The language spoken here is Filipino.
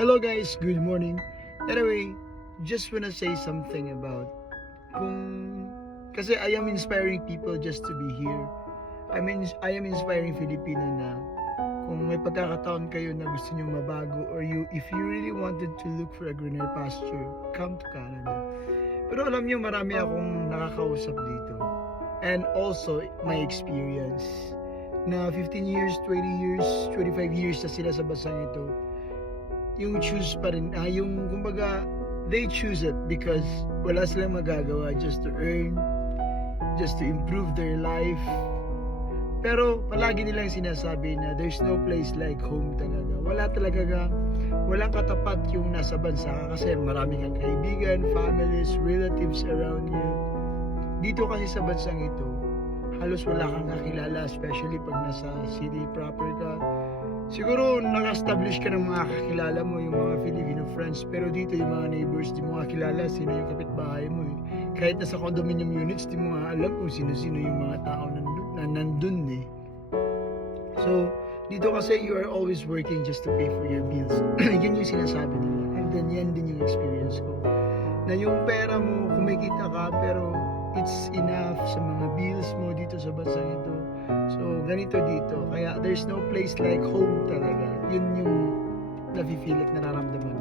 Hello guys, good morning. Anyway, just wanna say something about kasi I am inspiring people just to be here. I am inspiring Filipino na kung may pagkakataon kayo na gusto niyo mabago or if you really wanted to look for a greener pasture, come to Canada. Pero alam niyo, marami akong nakakausap dito. And also my experience na 15 years, 20 years, 25 years na sila sa bansang ito. Yung choose pa rin, yung kumbaga, they choose it because wala silang magagawa just to earn, just to improve their life. Pero palagi nilang sinasabi na there's no place like home talaga. Walang katapat yung nasa bansa ka kasi marami kang kaibigan, families, relatives around you. Dito kasi sa bansang ito, halos wala kang kakilala, especially pag nasa city proper ka. Siguro naka-establish ka ng mga kakilala mo, yung mga Filipino friends, pero dito yung mga neighbors, di mo kakilala sino yung kapitbahay mo eh. Kahit nasa condominium units, di mo nga alam kung sino-sino yung mga tao nandun eh. So, dito kasi you are always working just to pay for your bills. Yun yung sinasabi nila. And then yan din yung experience ko. Na yung pera mo, kumikita ka, pero it's enough sa mga bills mo dito sa bansang ito. So, ganito dito. Kaya, there's no place like home talaga. Yun yung nafe-feel at nararamdaman